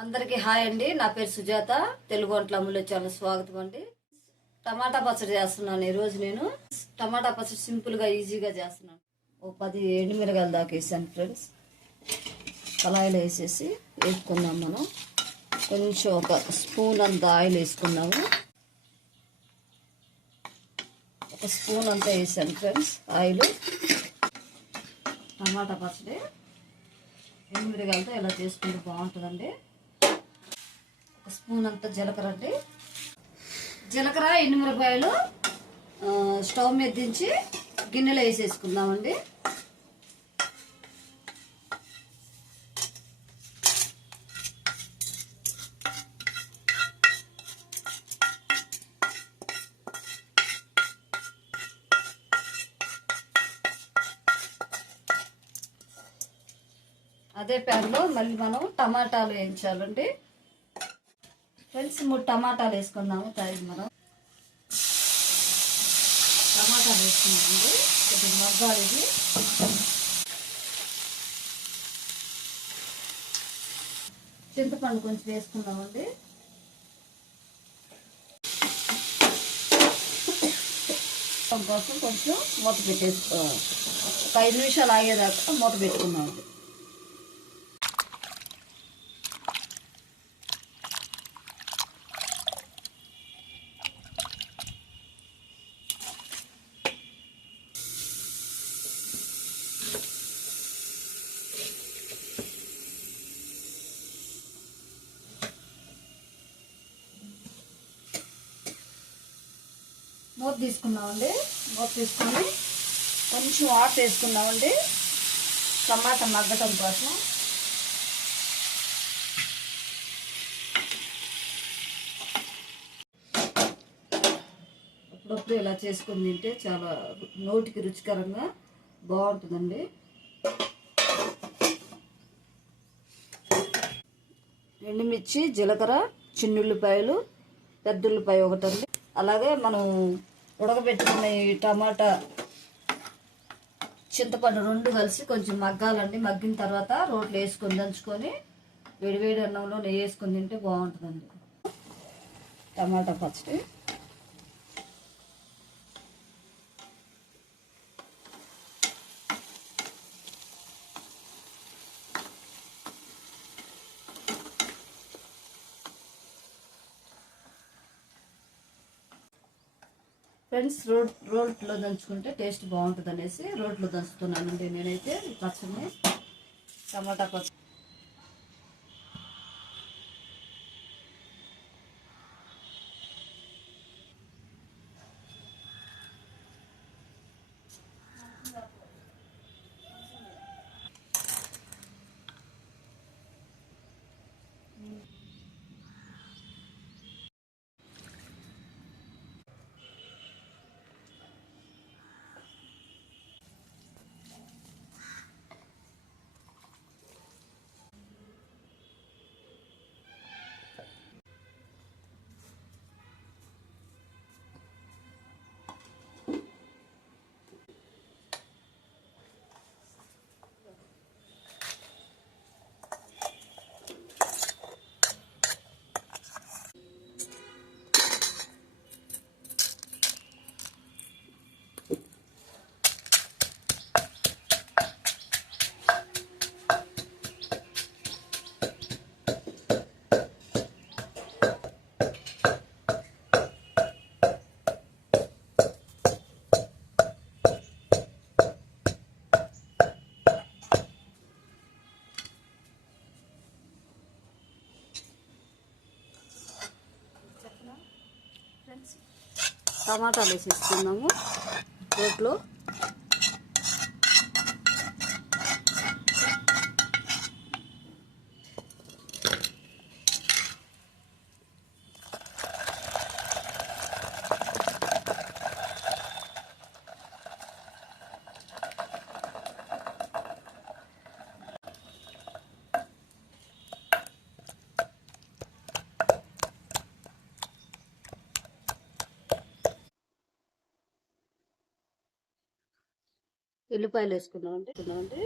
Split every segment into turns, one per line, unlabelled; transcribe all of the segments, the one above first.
అందరికీ హాయ్ అండి. నా పేరు సుజాత. తెలుగు వంటల అమ్ములో చాలా స్వాగతం అండి. టమాటా పచ్చడి చేస్తున్నాను ఈరోజు నేను. టమాటా పచ్చడి సింపుల్గా ఈజీగా చేస్తున్నాను. ఓ పది ఎండుమిరగాయలు దాకా వేసాను ఫ్రెండ్స్. కళాయిలో వేసేసి వేసుకుందాం మనం. కొంచెం ఒక స్పూన్ అంత ఆయిల్ వేసుకున్నాము ఒక స్పూన్ అంతా వేసాను ఫ్రెండ్స్ ఆయిల్. టమాటా పచ్చడి. ఎండుమిరగాయలతో ఇలా చేసుకుంటే బాగుంటుందండి. స్పూన్ అంత జీలకర్ర అండి. జీలకర్ర ఎండుమిరపాయలు ఆ, స్టవ్ మీద దించి గిన్నెలో వేసేసుకుందామండి. అదే ప్యాన్లో మళ్ళీ మనం టమాటాలు వేయించాలండి. ఫ్రెండ్స్ మూడు టమాటాలు వేసుకుందాము. తాగి మనం టమాటాలు వేసుకున్నామండి కొద్దిగా మగ్గాలి ఇది చింతపండు కొంచెం వేసుకుందామండి. కోసం కొంచెం మూత పెట్టేసుకో ఒక ఐదు నిమిషాలు ఆగేదాకా మూత పెట్టుకుందామండి. మూత తీసుకున్నామండి. మూత తీసుకొని కొంచెం ఆఫ్ వేసుకున్నామండి. టమాటా మగ్గటం కోసం. అప్పుడప్పుడు ఇలా చేసుకొని తింటే చాలా నోటికి రుచికరంగా బాగుంటుందండి. ఎండుమిర్చి జీలకర్ర చిన్నుల్లిపాయలు పెద్దుల్లిపాయ ఒకటి అండి అలాగే మనం ఉడకబెట్టుకున్న ఈ టమాటా చింతపండు రెండు కలిసి కొంచెం మగ్గాలండి. మగ్గిన తర్వాత రోట్లో వేసుకొని దంచుకొని వేడివేడి అన్నంలో నెయ్యి వేసుకొని తింటే బాగుంటుందండి. టమాటా పచ్చడి. ఫ్రెండ్స్ రోడ్ రోట్లో దంచుకుంటే టేస్ట్ బాగుంటుంది అనేసి రోట్లో దంచుతున్నానండి నేనైతే పచ్చడిని. టమాటా పచ్చడి. టమాటాలు వేసేసుకున్నాము రోట్లో. ఉల్లిపాయలు వేసుకున్నామండి అంటే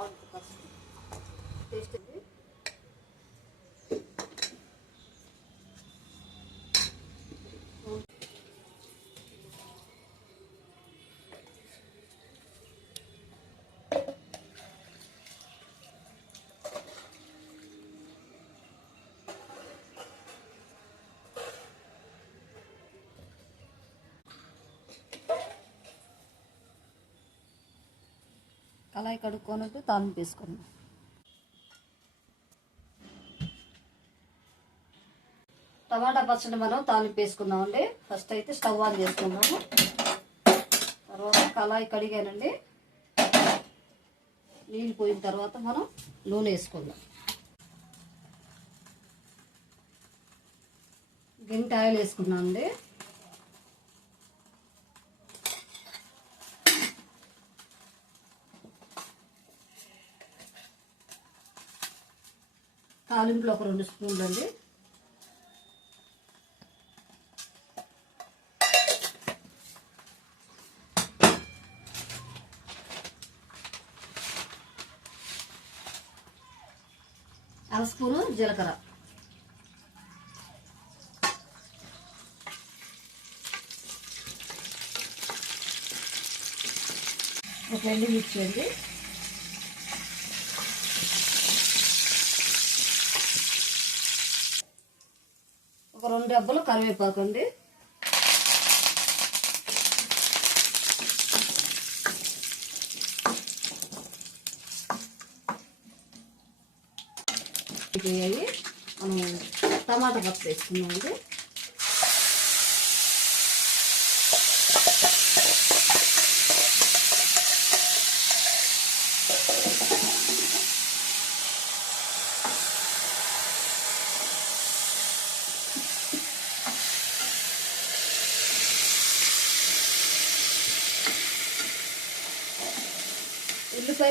బాగుంది. ఫస్ట్ టేస్ట్ కళాయి కడుక్కొనట్టు తాను వేసుకున్నాం టమాటా పచ్చడి మనం తాలింపు వేసుకుందామండి ఫస్ట్ అయితే స్టవ్ ఆన్ చేసుకుందాము. తర్వాత కళాయి కడిగానండి. నీళ్ళు పోయిన తర్వాత మనం నూనె వేసుకుందాం. గింట ఆయిల్ వేసుకున్నామండి. తాలింపులో ఒక రెండు స్పూన్లు అండి. అర స్పూను జీలకర్ర. ఒక రెండు మిర్చి అండి. డబ్బులు కరివేపాకు అండి. మనం టమాటా పప్పు వేసుకున్నాం అండి.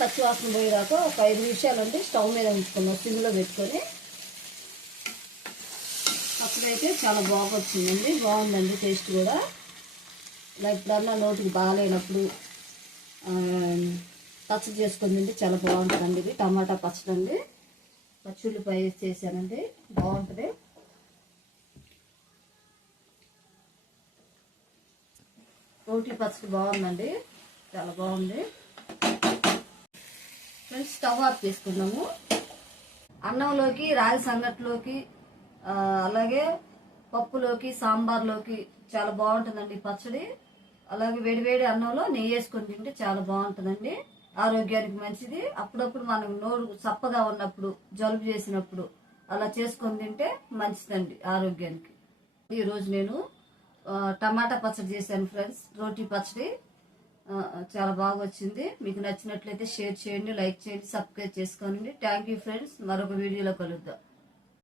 పచ్చి వాసన పోయేదాకా ఒక ఐదు నిమిషాలు అంటే స్టవ్ మీద ఉంచుకున్నాం సిమ్లో పెట్టుకొని. అప్పుడైతే అయితే చాలా బాగా వచ్చిందండి బాగుందండి టేస్ట్ కూడా. ఇలా ఎప్పుడన్నా నోటికి బాగాలేనప్పుడు పచ్చడి చేసుకుందండి చాలా బాగుంటుందండి ఇది. టమాటా పచ్చడి అండి. పచ్చి ఉల్లిపాయ చేశానండి బాగుంటుంది. రోటీ పచ్చడి బాగుందండి చాలా బాగుంది. ఫ్రెండ్స్ స్టవ్ ఆఫ్ చేసుకున్నాము. అన్నంలోకి రాగి సంగట్లోకి అలాగే పప్పులోకి సాంబార్లోకి చాలా బాగుంటుందండి పచ్చడి. అలాగే వేడివేడి అన్నంలో నెయ్యి వేసుకొని తింటే చాలా బాగుంటుందండి. ఆరోగ్యానికి మంచిది. అప్పుడప్పుడు మనం నోరు చప్పగా ఉన్నప్పుడు జలుబు చేసినప్పుడు అలా చేసుకొని తింటే మంచిదండి ఆరోగ్యానికి. ఈరోజు నేను టమాటా పచ్చడి చేశాను ఫ్రెండ్స్ రోటీ పచ్చడి. చాలా బాగా వచ్చింది మీకు నచ్చినట్లయితే షేర్ చేయండి లైక్ చేయండి సబ్స్క్రైబ్ చేసుకోండి థ్యాంక్ యూ ఫ్రెండ్స్. మరొక వీడియోలో కలుద్దాం.